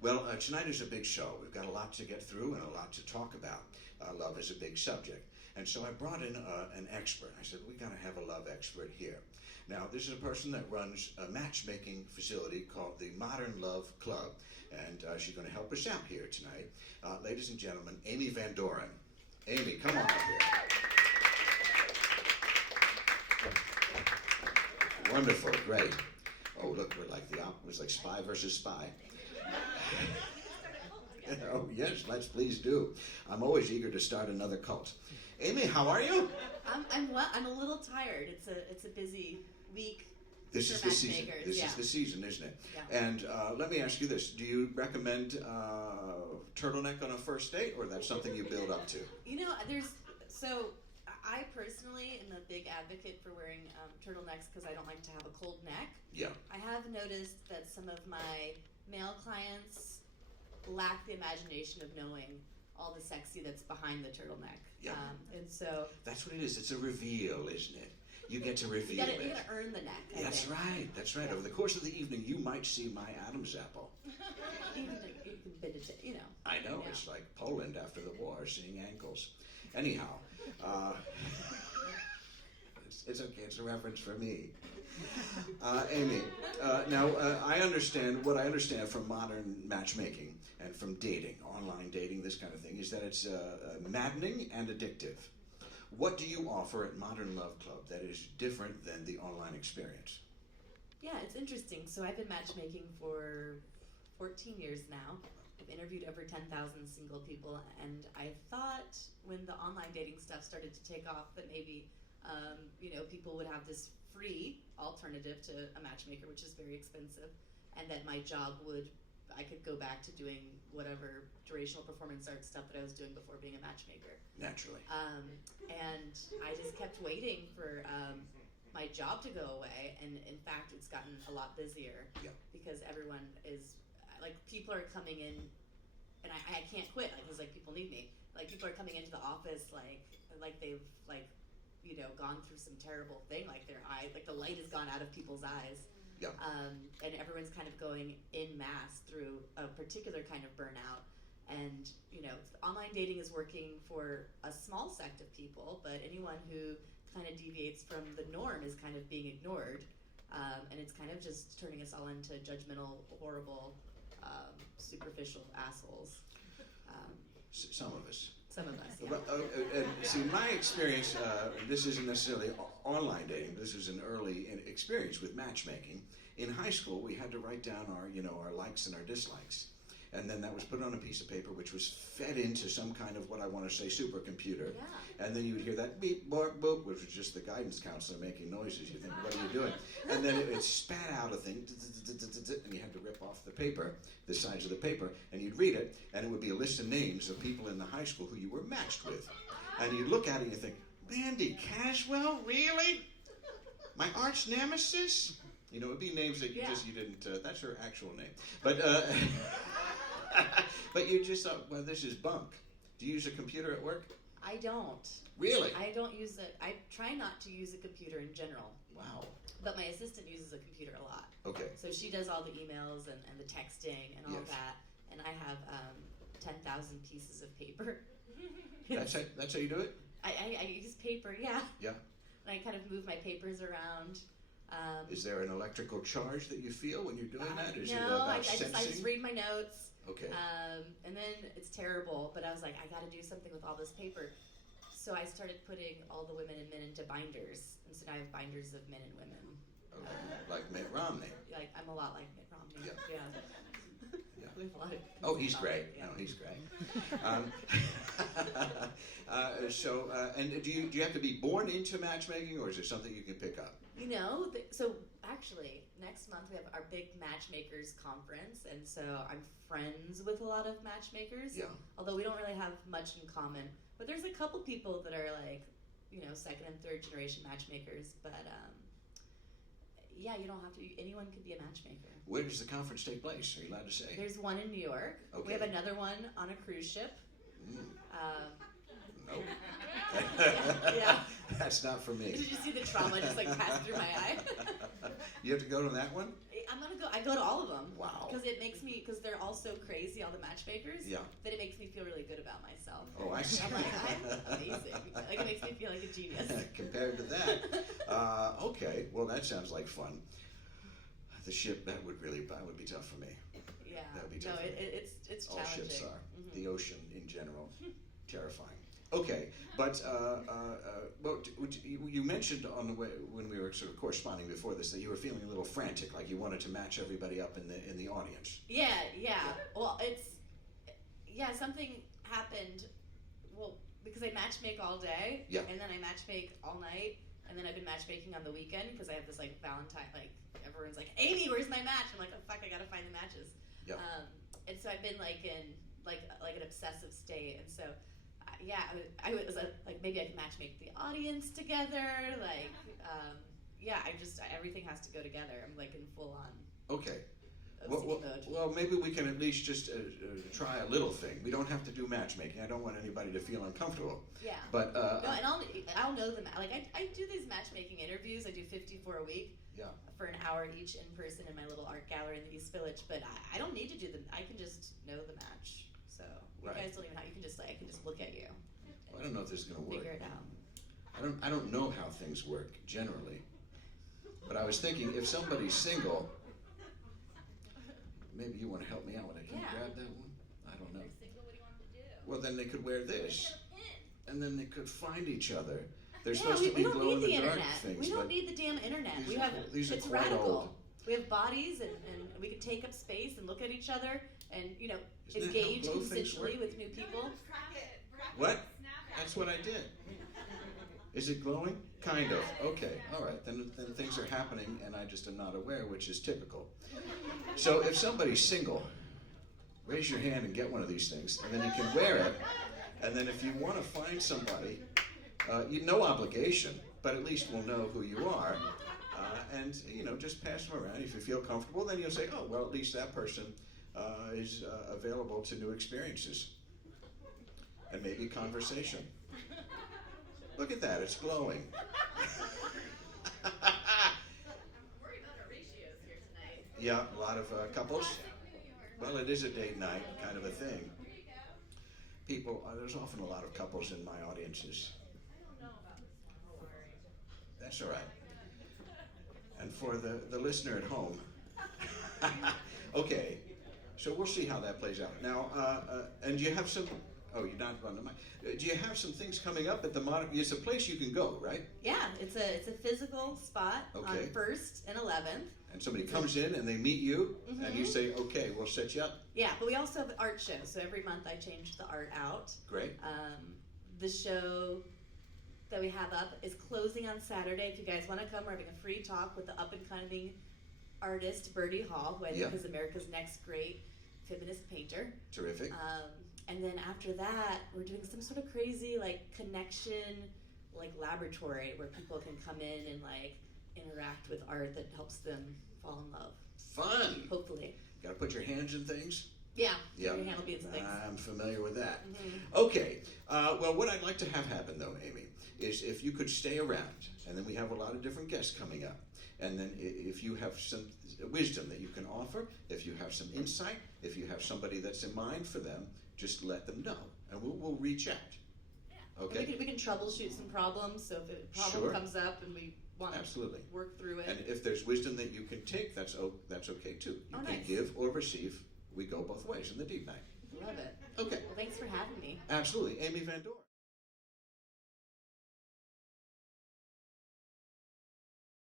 Well, tonight is a big show. We've got a lot to get through and a lot to talk about. Love is a big subject. And so I brought in an expert. I said, we got to have a love expert here. Now, this is a person that runs a matchmaking facility called the Modern Love Club. And she's going to help us out here tonight. Ladies and gentlemen, Amy Van Doran. Amy, come on up here. Wonderful, great. Oh, look, we're like it was like spy versus spy. Oh, yes, let's please do. I'm always eager to start another cult. Amy, how are you? I'm well. I'm a little tired. It's a busy week. This is the season. This is the season, isn't it? Yeah. And let me ask you this: do you recommend turtleneck on a first date, or that's something you build up to? I personally am a big advocate for wearing turtlenecks because I don't like to have a cold neck. Yeah. I have noticed that some of my male clients lack the imagination of knowing all the sexy that's behind the turtleneck. Yeah. And so that's what it is. It's a reveal, isn't it? You get to reveal it. You gotta earn the neck. That's right. That's right. Yeah. Over the course of the evening, you might see my Adam's apple. You can bend it, you know. I know. Yeah. It's like Poland after the war, seeing ankles. Anyhow, it's okay. It's a reference for me. Amy, now I understand what I understand from modern matchmaking and from dating, online dating, this kind of thing, is that it's maddening and addictive. What do you offer at Modern Love Club that is different than the online experience? Yeah, it's interesting. So I've been matchmaking for 14 years now. I've interviewed over 10,000 single people, and I thought when the online dating stuff started to take off that maybe people would have this free alternative to a matchmaker, which is very expensive, and that my job I could go back to doing whatever durational performance art stuff that I was doing before being a matchmaker. Naturally. And I just kept waiting for my job to go away, and in fact, it's gotten a lot busier. Yeah. Because everyone is, like, people are coming in, and I can't quit, like, because, like, people need me. Like, people are coming into the office, like they've, gone through some terrible thing, like their eye, like the light has gone out of people's eyes. Yeah. And everyone's kind of going in mass through a particular kind of burnout. And, online dating is working for a small sect of people, but anyone who kind of deviates from the norm is kind of being ignored. And it's kind of just turning us all into judgmental, horrible, superficial assholes. Some of us. Some of us, yeah. Well, see, my experience, this isn't necessarily online dating, but this was an early experience with matchmaking. In high school, we had to write down our likes and our dislikes. And then that was put on a piece of paper, which was fed into some kind of, what I want to say, supercomputer. Yeah. And then you would hear that beep, bork, boop, which was just the guidance counselor making noises. You think, what are you doing? And then it spat out a thing, and you had to rip off the paper, the sides of the paper, and you'd read it, and it would be a list of names of people in the high school who you were matched with. And you'd look at it and you think, Randy Caswell, really? My arch nemesis? It would be names that you didn't, that's her actual name. But, but you just thought, well, this is bunk. Do you use a computer at work? I don't. Really? I don't use it. I try not to use a computer in general. Wow. But my assistant uses a computer a lot. Okay. So she does all the emails and the texting and all that. And I have 10,000 pieces of paper. That's how you do it? I use paper, yeah. Yeah. And I kind of move my papers around. Is there an electrical charge that you feel when you're doing that? Is it no, about I just read my notes. Okay. And then it's terrible, but I was like, I got to do something with all this paper. So I started putting all the women and men into binders, and so now I have binders of men and women. Okay. Like Mitt Romney. Like I'm a lot like Mitt Romney. Yeah. Yeah. We have a lot of oh, he's great. Yeah. No, he's great. And do you have to be born into matchmaking, or is it something you can pick up? So actually, next month we have our big Matchmakers conference, and so I'm friends with a lot of matchmakers. Yeah. Although we don't really have much in common, but there's a couple people that are like, second and third generation matchmakers. But you don't have to. Anyone could be a matchmaker. Where does the conference take place? Are you allowed to say? There's one in New York. Okay. We have another one on a cruise ship. Nope. Yeah. That's not for me. Did you see the trauma just pass through my eye? You have to go to that one? I'm gonna go. I go to all of them. Wow. Because it makes me, because they're all so crazy, all the matchmakers. Yeah. That it makes me feel really good about myself. Oh, I see. I'm like, I'm amazing. Like, it makes me feel like a genius. Compared to that, okay. Well, that sounds like fun. The ship, that would be tough for me. Yeah. That would be No, tough. it's All challenging. ships are. Mm-hmm. The ocean in general, terrifying. Okay, but well, you mentioned on the way when we were sort of corresponding before this that you were feeling a little frantic, like you wanted to match everybody up in the audience. Yeah. Well, something happened. Well, because I matchmake all day, Yeah. and then I matchmake all night, and then I've been matchmaking on the weekend because I have this like Valentine, like everyone's like, Amy, where's my match? I'm like, oh fuck, I gotta find the matches. Yeah. And so I've been like in like an obsessive state, and so I was like maybe I can matchmake the audience together, like everything has to go together. I'm like in full on. Okay. OCD mode. Well, maybe we can at least just try a little thing. We don't have to do matchmaking. I don't want anybody to feel uncomfortable. Yeah. But no, and I'll know them. Like I do these matchmaking interviews. I do 54 a week. Yeah. For an hour each in person in my little art gallery in the East Village. But I don't need to do them. I can just know the match. So you guys don't even have. You can just I can just look at you. Well, I don't know if this is going to work. Figure it out. I don't know how things work generally. But I was thinking if somebody's single. Maybe you want to help me out with it. Can you grab that one? I don't know. What do you want them to do? Well, then they could wear this, and then they could find each other. They're Yeah, supposed to be we don't glow in need the the dark internet. things. We don't but need the damn internet. these are It's quite radical. old. We have bodies, and we can take up space and look at each other, and Isn't that how engage glow things consensually work? with new people. What? That's what I did. Is it glowing? Kind of. Okay. All right. Then things are happening, and I just am not aware, which is typical. So if somebody's single, raise your hand and get one of these things, and then you can wear it. And then if you want to find somebody, no obligation, but at least we'll know who you are. And just pass them around. If you feel comfortable, then you'll say, oh, well, at least that person is available to new experiences. And maybe conversation. Look at that, it's glowing. I'm worried about our ratios here tonight. Yeah, a lot of couples. Well, it is a date night kind of a thing. Here you go. People, there's often a lot of couples in my audiences. I don't know about this one. Don't worry. That's all right. And for the listener at home, okay, so we'll see how that plays out. Now, and do you have some, oh, you're not on the mic. Do you have some things coming up at the modern, it's a place you can go, right? Yeah, it's a physical spot on Okay. 1st and 11th. And somebody comes in and they meet you, and you Mhm. say, okay, we'll set you up. Yeah, but we also have art shows. So every month I change the art out. Great. The show that we have up is closing on Saturday. If you guys want to come, we're having a free talk with the up-and-coming artist Bertie Hall, who I think is America's next great feminist painter. Terrific. And then after that, we're doing some sort of crazy connection, laboratory where people can come in and interact with art that helps them fall in love. Fun. Hopefully. Got to put your hands in things. Yeah. Yeah. Your hand will be in some things. I'm familiar with that. Mhm. Okay. Well, what I'd like to have happen, though, Amy, is if you could stay around, and then we have a lot of different guests coming up, and then if you have some wisdom that you can offer, if you have some insight, if you have somebody that's in mind for them, just let them know, and we'll reach out. Okay? We can troubleshoot some problems. So if a problem Sure. comes up and we want to Absolutely. work through it. And if there's wisdom that you can take, that's okay too. You Oh, can nice. give or receive. We go both ways in the deep night. Love it. Okay. Well, thanks for having me. Absolutely. Amy Van Doran.